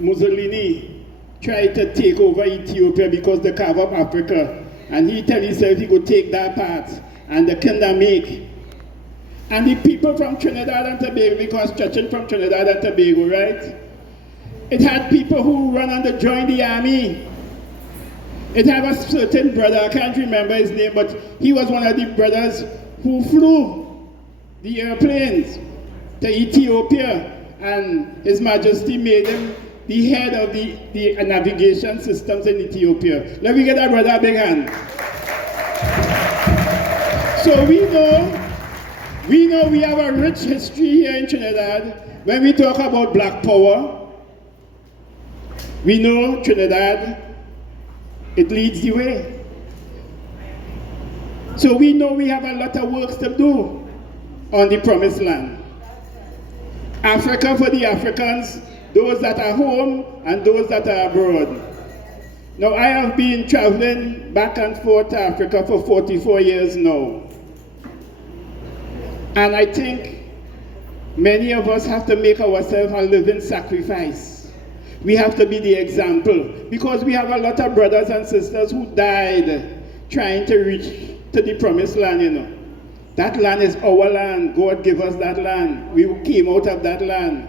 Mussolini tried to take over Ethiopia because they carve up Africa. And he tell himself he could take that part and the kingdom make. And the people from Trinidad and Tobago, because Churchill from Trinidad and Tobago, right? It had people who run and join the army. It had a certain brother, I can't remember his name, but he was one of the brothers who flew the airplanes to Ethiopia, and His Majesty made him the head of the navigation systems in Ethiopia. Let me get that brother a big hand. So we know we have a rich history here in Trinidad. When we talk about black power, we know Trinidad, it leads the way. So we know we have a lot of work to do on the promised land. Africa for the Africans, those that are home and those that are abroad. Now I have been traveling back and forth to Africa for 44 years now. And I think many of us have to make ourselves a living sacrifice. We have to be the example, because we have a lot of brothers and sisters who died trying to reach to the promised land, you know. That land is our land. God gave us that land. We came out of that land.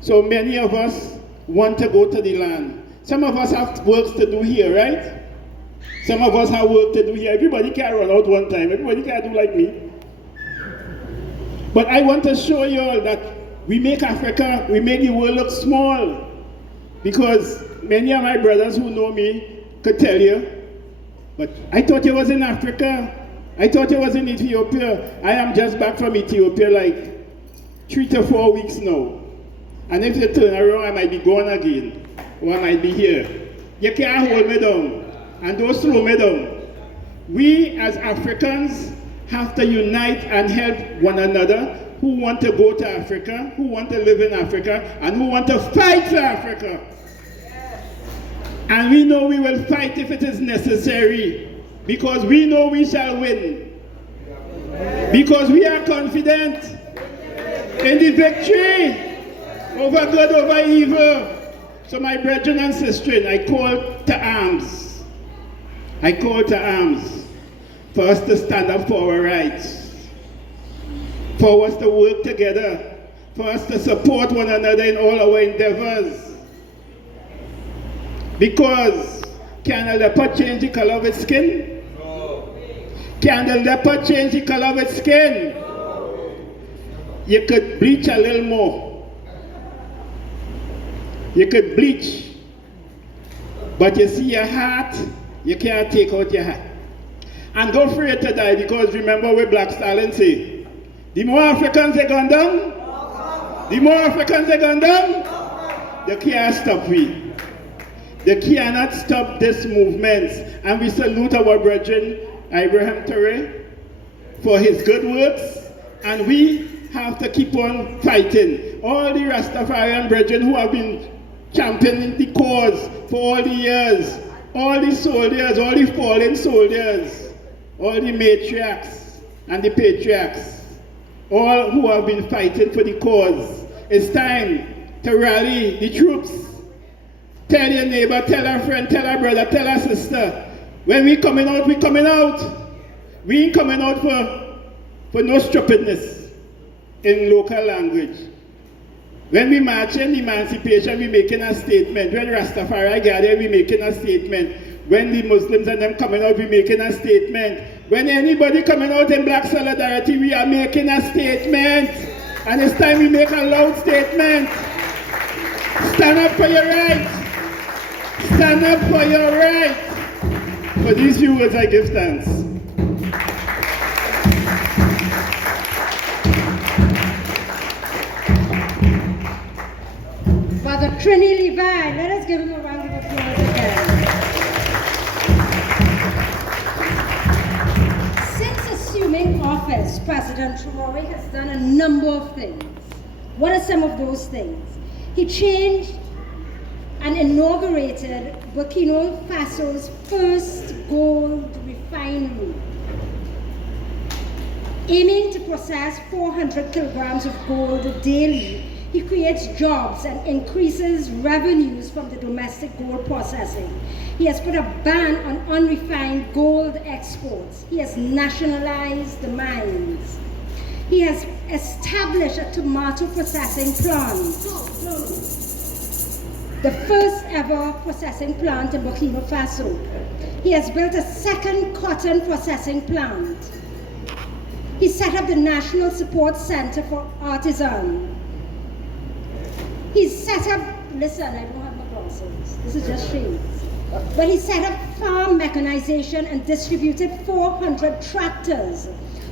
So many of us want to go to the land. Some of us have work to do here, right? Some of us have work to do here. Everybody can't run out one time. Everybody can't do like me. But I want to show you all that we make Africa, we make the world look small. Because many of my brothers who know me could tell you, but I thought you was in Africa. I thought you was in Ethiopia. I am just back from Ethiopia like 3 to 4 weeks now. And if you turn around, I might be gone again. Or I might be here. You can't hold me down. And don't slow me down. We as Africans have to unite and help one another who want to go to Africa, who want to live in Africa, and who want to fight for Africa. And we know we will fight if it is necessary, because we know we shall win. Because we are confident in the victory over good, over evil. So my brethren and sisters, I call to arms. I call to arms for us to stand up for our rights, for us to work together, for us to support one another in all our endeavors. Because can a leopard change the color of its skin? No. Can the leopard change the color of its skin? No. You could bleach a little more. You could bleach. But you see your heart, you can't take out your heart. And don't afraid to die, because remember what Black Stalin say. The more Africans they gone down, the more Africans they gone down, they can't stop we. They cannot stop this movement. And we salute our brethren, Ibrahim Traore, for his good works. And we have to keep on fighting. All the Rastafarian brethren who have been championing the cause for all the years, all the soldiers, all the fallen soldiers, all the matriarchs and the patriarchs, all who have been fighting for the cause. It's time to rally the troops. Tell your neighbor, tell our friend, tell our brother, tell our sister. When we coming out, we coming out. We ain't coming out for no stupidness in local language. When we march in emancipation, we making a statement. When Rastafari gather, we making a statement. When the Muslims and them coming out, we making a statement. When anybody coming out in black solidarity, we are making a statement. And it's time we make a loud statement. Stand up for your rights. Stand up for your rights. For these few words I give thanks. Brother Trini Levi, let us give him a round of applause again. Since assuming office, President Traoré has done a number of things. What are some of those things? He changed and inaugurated Burkina Faso's first gold refinery, aiming to process 400 kilograms of gold daily. He creates jobs and increases revenues from the domestic gold processing. He has put a ban on unrefined gold exports. He has nationalized the mines. He has established a tomato processing plant. The first ever processing plant in Burkina Faso. He has built a second cotton processing plant. He set up the National Support Center for Artisans. He set up, listen, I don't have my glasses, this is just shades. But he set up farm mechanization and distributed 400 tractors,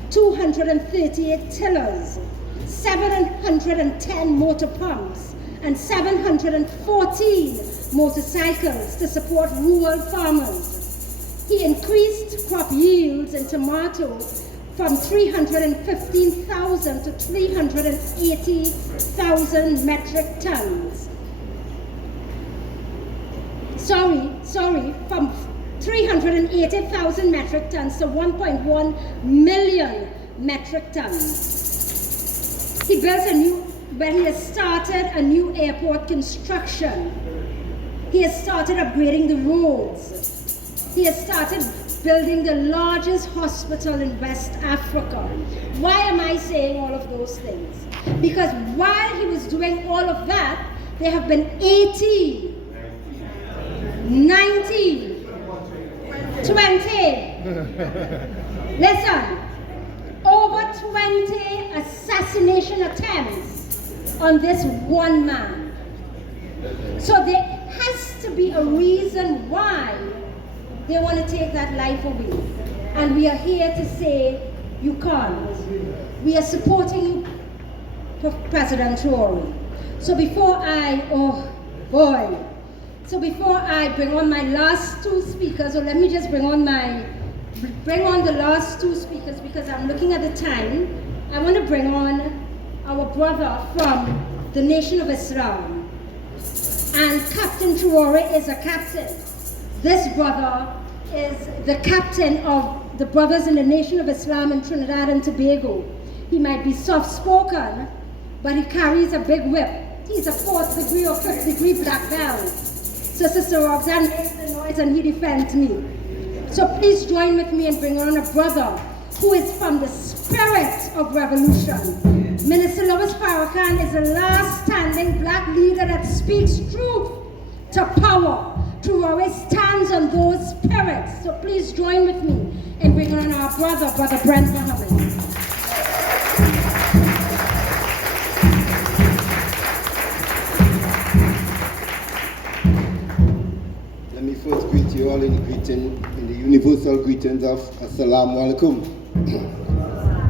238 tillers, 710 motor pumps, and 714 motorcycles to support rural farmers. He increased crop yields in tomatoes from 315,000 to 380,000 metric tons. From 380,000 metric tons to 1.1 million metric tons. He built he has started a new airport construction. He has started upgrading the roads. He has started building the largest hospital in West Africa. Why am I saying all of those things? Because while he was doing all of that, there have been 18, 19, 20, listen, over 20 assassination attempts on this one man. So there has to be a reason why they want to take that life away. And we are here to say, you can't. We are supporting you, President Traoré. So before I bring on my last two speakers, or let me just bring on the last two speakers because I'm looking at the time. I want to bring on our brother from the Nation of Islam. And Captain Traoré is a captain. This brother is the captain of the Brothers in the Nation of Islam in Trinidad and Tobago. He might be soft-spoken, but he carries a big whip. He's a 4th degree or 5th degree black belt. So Sister Roxanne makes the noise and he defends me. So please join with me and bring on a brother who is from the spirit of revolution. Minister Lois Farrakhan is the last standing black leader that speaks truth to power. Traoré stands on those spirits. So please join with me and bring on our brother Brent Mohammed. Let me first greet you all in the universal greetings of Assalamu alaikum.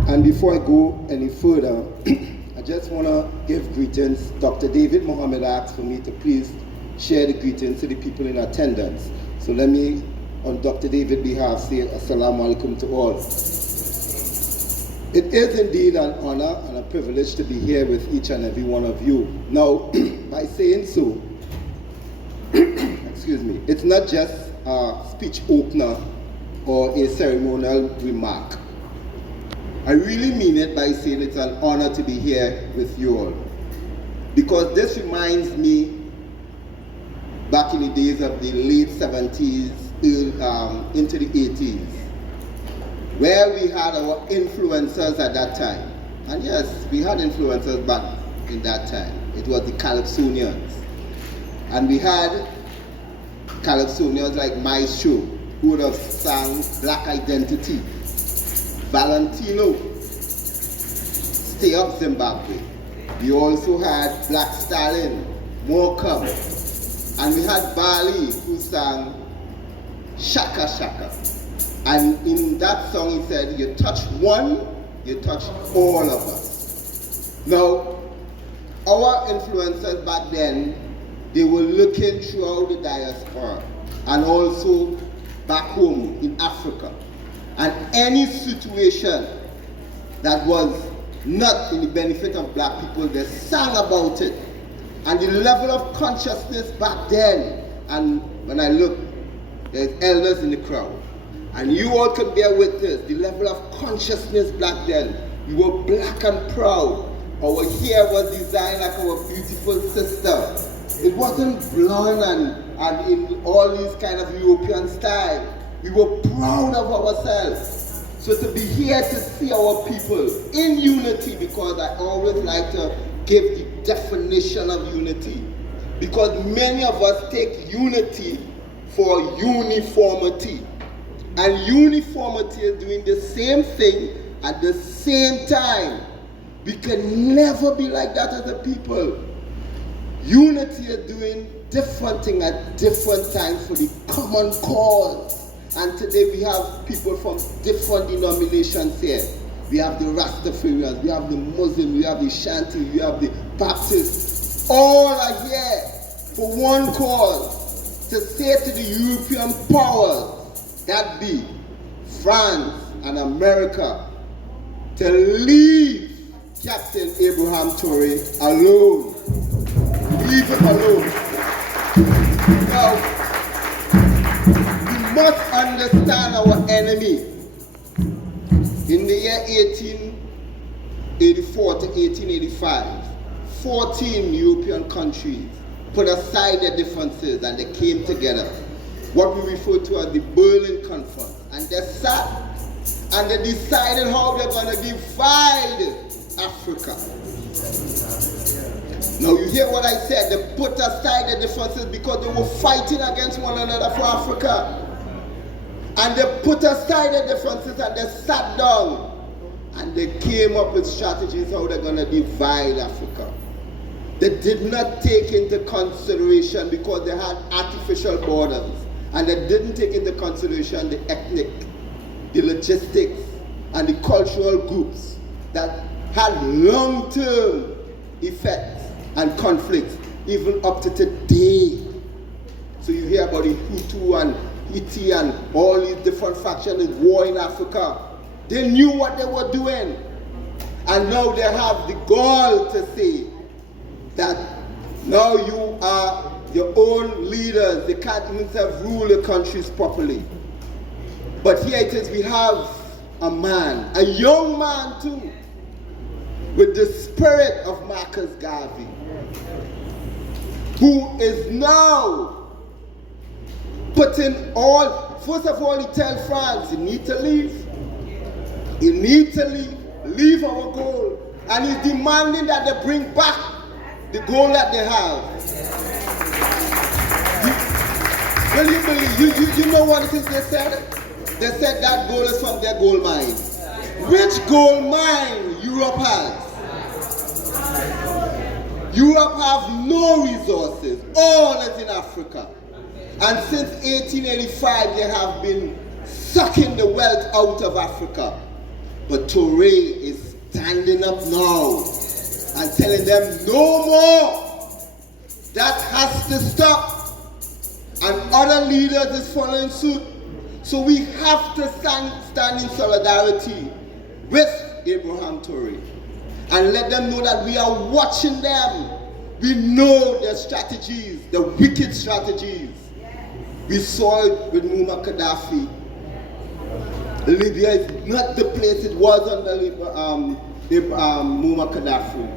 And before I go any further, I just want to give greetings. Dr. David Mohammed asked for me to please share the greetings to the people in attendance. So let me, on Dr. David's behalf, say Assalamu alaikum to all. It is indeed an honor and a privilege to be here with each and every one of you. Now, by saying so, excuse me, it's not just a speech opener or a ceremonial remark. I really mean it by saying it's an honor to be here with you all. Because this reminds me back in the days of the late 70s into the 80s, where we had our influencers at that time. And yes, we had influencers back in that time. It was the Calypsonians. And we had Calypsonians like Maestro, who would have sang Black Identity, Valentino, Stay Up Zimbabwe. We also had Black Stalin, More Come. And we had Bali, who sang Shaka Shaka. And in that song he said, you touch one, you touch all of us. Now, our influencers back then, they were looking throughout the diaspora and also back home in Africa. And any situation that was not in the benefit of black people, they sang about it. And the level of consciousness back then, and when I look, there's elders in the crowd, and you all can bear witness, the level of consciousness back then, we were black and proud, Our hair was designed like our beautiful sister. It wasn't blonde and in all these kind of European style. We were proud of ourselves. So to be here to see our people in unity, because I always like to give the definition of unity. Because many of us take unity for uniformity. And uniformity is doing the same thing at the same time. We can never be like that as a people. Unity is doing different things at different times for the common cause. And today we have people from different denominations here. We have the Rastafarians, we have the Muslims, we have the Shanti, we have the Baptists. All are here for one cause, to say to the European powers, that be France and America, to leave Captain Ibrahim Traore alone. Leave him alone. Now, we must understand our enemy. In the year 1884 to 1885, 14 European countries put aside their differences and they came together. What we refer to as the Berlin Conference. And they sat and they decided how they're going to divide Africa. Now you hear what I said, they put aside their differences because they were fighting against one another for Africa. And they put aside their differences and they sat down and they came up with strategies how they're going to divide Africa. They did not take into consideration, because they had artificial borders, and they didn't take into consideration the ethnic, the logistics, and the cultural groups that had long-term effects and conflicts, even up to today. So you hear about the Hutu and Hiti and all these different factions, war in Africa. They knew what they were doing. And now they have the gall to say that now you are your own leaders. They can't even rule the countries properly. But here it is, we have a man, a young man too, with the spirit of Marcus Garvey, who is now putting all, first of all, he tells France, you need to leave. You need to leave our goal. And he's demanding that they bring back the goal that they have. Will you believe, you know what it is they said? They said that goal is from their gold mine. Which gold mine Europe has? Europe have no resources. All is in Africa. And since 1885, they have been sucking the wealth out of Africa. But Traoré is standing up now and telling them no more. That has to stop. And other leaders is following suit. So we have to stand in solidarity with Ibrahim Traoré and let them know that we are watching them. We know their strategies, the wicked strategies. We saw it with Muammar Gaddafi. Libya is not the place it was under Muammar Gaddafi.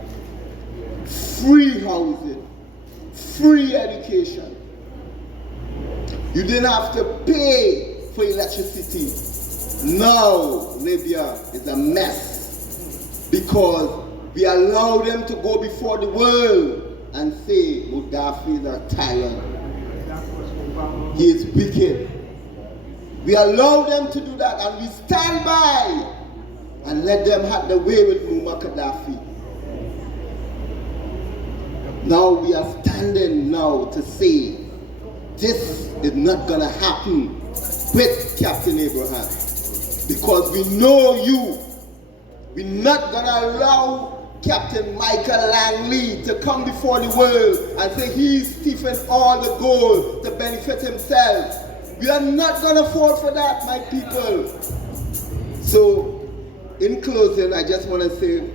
Free housing, free education. You didn't have to pay for electricity. Now Libya is a mess because we allow them to go before the world and say Gaddafi is a tyrant. He is wicked. We allow them to do that, and we stand by and let them have the way with Muammar Gaddafi. Now we are standing now to say this is not going to happen with Captain Abraham, because we know you. We're not going to allow Captain Michael Langley to come before the world and say he's stealing all the gold to benefit himself. We are not going to fall for that, my people. So, in closing, I just want to say,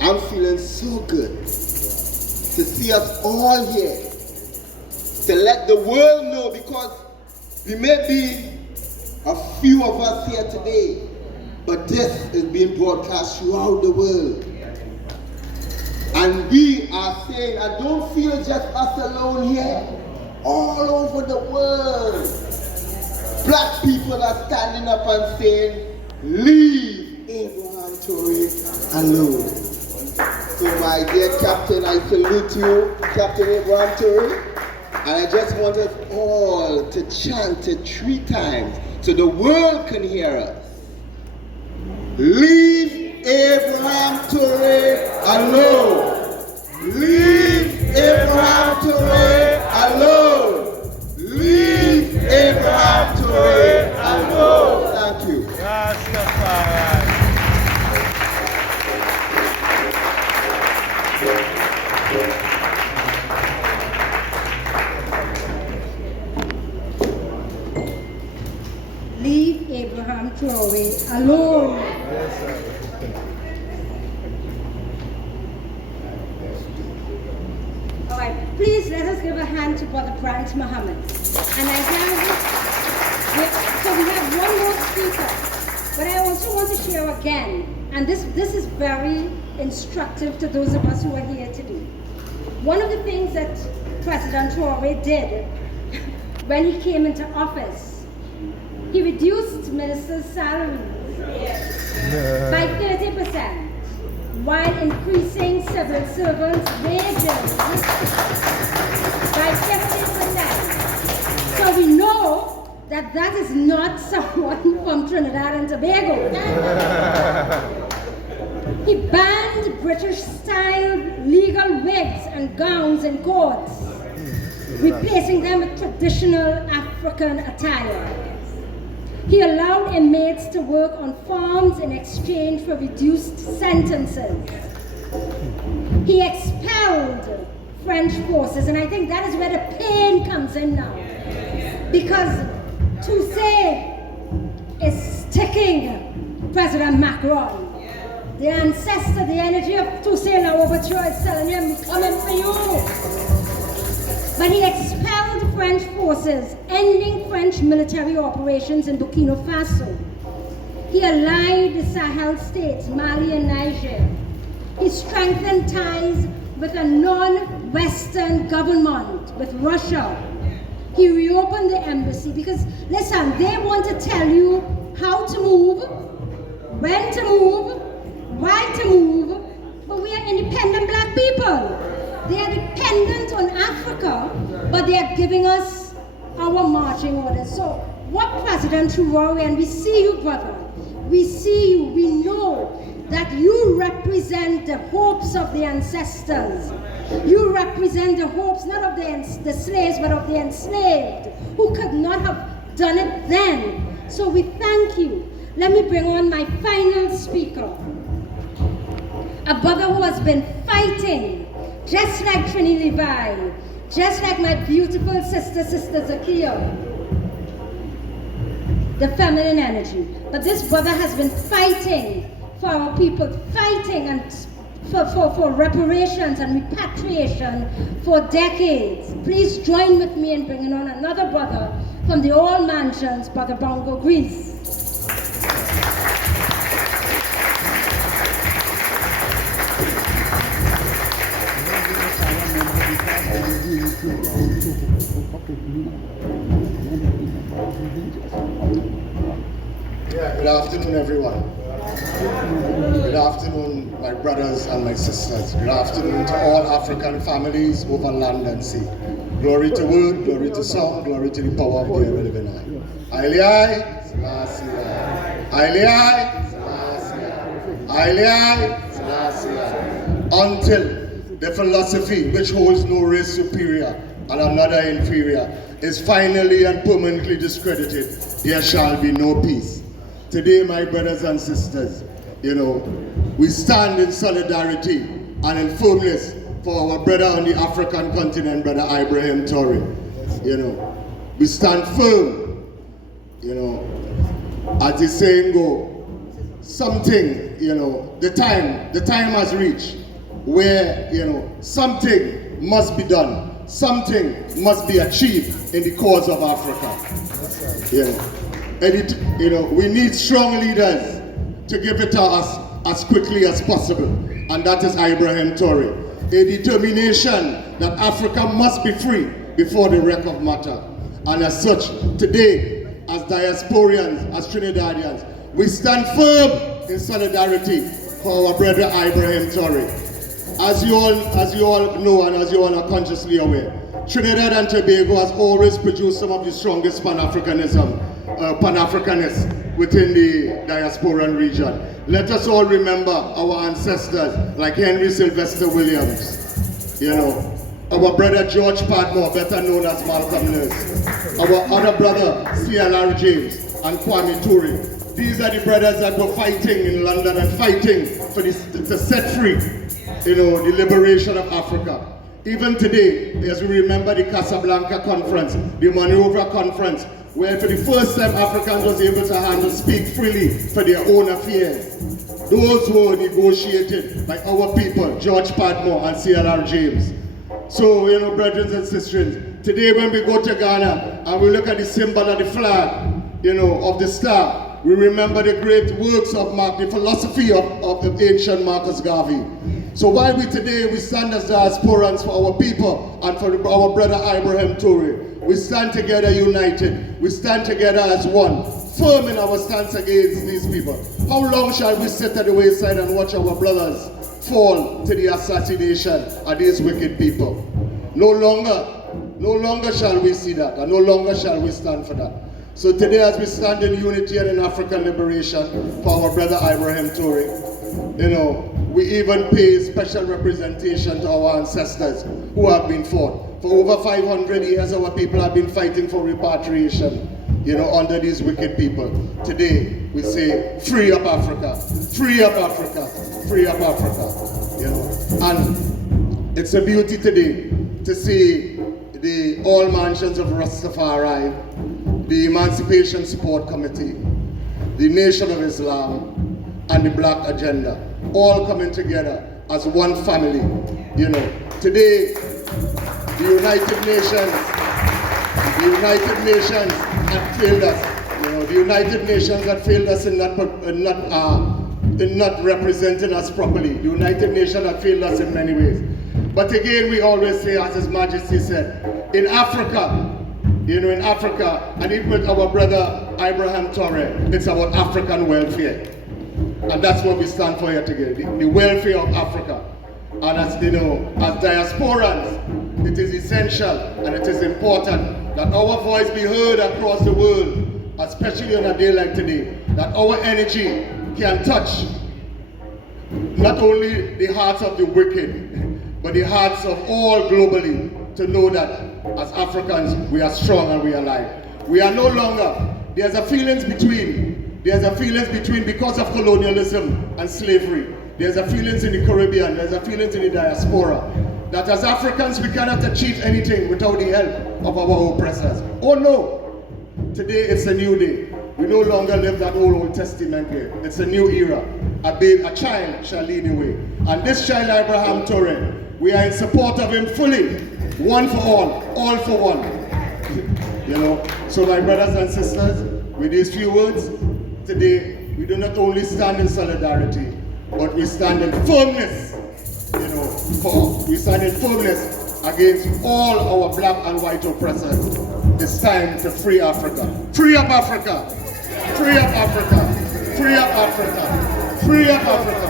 I'm feeling so good to see us all here, to let the world know, because we may be a few of us here today, but this is being broadcast throughout the world. And we are saying, and don't feel just us alone here, all over the world, black people are standing up and saying, leave Ibrahim Traore alone. So my dear Captain, I salute you, Captain Ibrahim Traore, and I just want us all to chant it 3 times so the world can hear us. Leave Ibrahim Traore alone. Leave Ibrahim Traore alone. Leave Ibrahim Traore alone. Thank you. Leave Ibrahim Traore alone. All right, please let us give a hand to Brother Brant Muhammad. And I have, so we have one more speaker, but I also want to share again, and this is very instructive to those of us who are here today. One of the things that President Traoré did when he came into office, he reduced ministers' salaries by 30%, while increasing civil servants' wages by 50%. So we know that that is not someone from Trinidad and Tobago. He banned British-style legal wigs and gowns in courts, replacing them with traditional African attire. He allowed inmates to work on farms in exchange for reduced sentences. He expelled French forces, and I think that is where the pain comes in now. Because Toussaint is sticking President Macron. The ancestor, the energy of Toussaint Louverture is telling him, we're coming for you. But he expelled French forces, ending French military operations in Burkina Faso. He allied the Sahel states, Mali and Niger. He strengthened ties with a non-Western government, with Russia. He reopened the embassy because, listen, they want to tell you how to move, when to move, why to move, but we are independent black people. They are dependent on Africa, but they are giving us our marching orders. So what President Traoré, and we see you, brother, we see you, we know that you represent the hopes of the ancestors. You represent the hopes not of the slaves, but of the enslaved, who could not have done it then. So we thank you. Let me bring on my final speaker, a brother who has been fighting, just like Trini Levi, just like my beautiful sister Zakia, the feminine energy. But this brother has been fighting for our people, fighting and for reparations and repatriation for decades. Please join with me in bringing on another brother from the All Mansions, Brother Bongo Grease. Yeah, good afternoon, everyone. Good afternoon, my brothers and my sisters. Good afternoon to all African families over land and sea. Glory to word, glory to song, glory to the power of the ever living eye. Ailai, Selassie. Ailai, Selassie. Ailai, Selassie. Until the philosophy which holds no race superior and another inferior is finally and permanently discredited, there shall be no peace. Today, my brothers and sisters, we stand in solidarity and in firmness for our brother on the African continent, Brother Ibrahim Traore. We stand firm, as the saying go, something, the time has reached where, something must be done. Something must be achieved in the cause of Africa. We need strong leaders to give it to us as quickly as possible, and that is Ibrahim Traore. a determination that Africa must be free before the wreck of matter. And as such, today, as diasporians, as Trinidadians, we stand firm in solidarity for our brother Ibrahim Traore. As you all know and as you all are consciously aware, Trinidad and Tobago has always produced some of the strongest Pan-Africanists within the diasporan region. Let us all remember our ancestors like Henry Sylvester Williams, you know, our brother George Padmore, better known as Malcolm Nurse, our other brother C.L.R. James and Kwame Ture. These are the brothers that were fighting in London and fighting for this, to set free, you know, the liberation of Africa. Even today, as we remember the Casablanca Conference, the Monrovia Conference, where for the first time Africans was able to speak freely for their own affairs. Those were negotiated by our people, George Padmore and C.L.R. James. So, you know, brothers and sisters, today when we go to Ghana and we look at the symbol of the flag, you know, of the star, we remember the great works of the philosophy of the ancient Marcus Garvey. So while we stand as diasporans for our people and for our brother Ibrahim Traore, we stand together united. We stand together as one, firm in our stance against these people. How long shall we sit at the wayside and watch our brothers fall to the assassination of these wicked people? No longer shall we see that, and no longer shall we stand for that. So today, as we stand in unity and in African liberation for our brother Ibrahim Traore, you know, we even pay special representation to our ancestors who have been fought. For over 500 years, our people have been fighting for repatriation, you know, under these wicked people. Today, we say, free up Africa, free up Africa, free up Africa, you know. And it's a beauty today to see the all mansions of Rastafari, the Emancipation Support Committee, the Nation of Islam, and the Black Agenda, all coming together as one family, you know. Today, the United Nations had failed us. You know, the United Nations had failed us in not representing us properly. The United Nations had failed us in many ways. But again, we always say, as His Majesty said, in Africa, you know, in Africa, and even with our brother Ibrahim Traore, it's about African welfare. And that's what we stand for here together, the welfare of Africa. And as you know, as diasporans, it is essential and it is important that our voice be heard across the world, especially on a day like today, that our energy can touch not only the hearts of the wicked, but the hearts of all globally, to know that as Africans, we are strong and we are alive. We are no longer, there's a feelings between because of colonialism and slavery. There's a feelings in the Caribbean, there's a feelings in the diaspora, that as Africans we cannot achieve anything without the help of our oppressors. Oh no! Today it's a new day. We no longer live that old Testament way. It's a new era. A child shall lead the way. And this child, Ibrahim Traore, we are in support of him fully. One for all for one. You know, so my brothers and sisters, with these few words, today we do not only stand in solidarity, but we stand in firmness, you know, we stand in firmness against all our black and white oppressors. It's time to free Africa. Free up Africa! Free up Africa! Free up Africa! Free up Africa!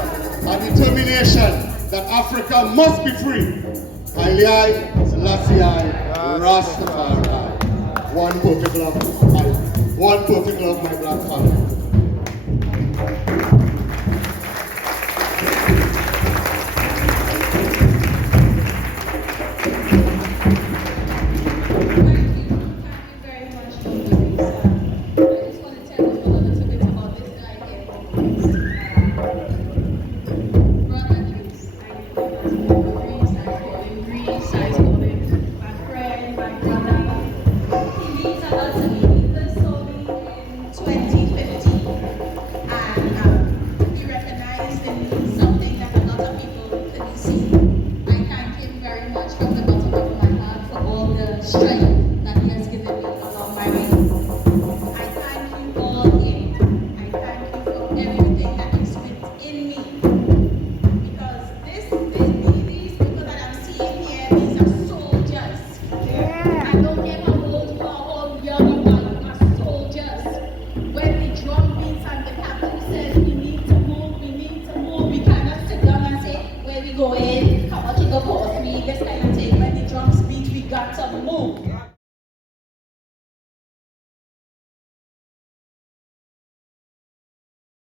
A determination that Africa must be free. Haile Selassie Rastafari. One perfect love, my black family. He leads us to lead the story in 2015. don't ever hold for all young man as soldiers. When the drum beats and the captain says we need to move, we cannot sit down and say where we going, how much it go cost me, this kind of thing. When the drums beat, we got to move.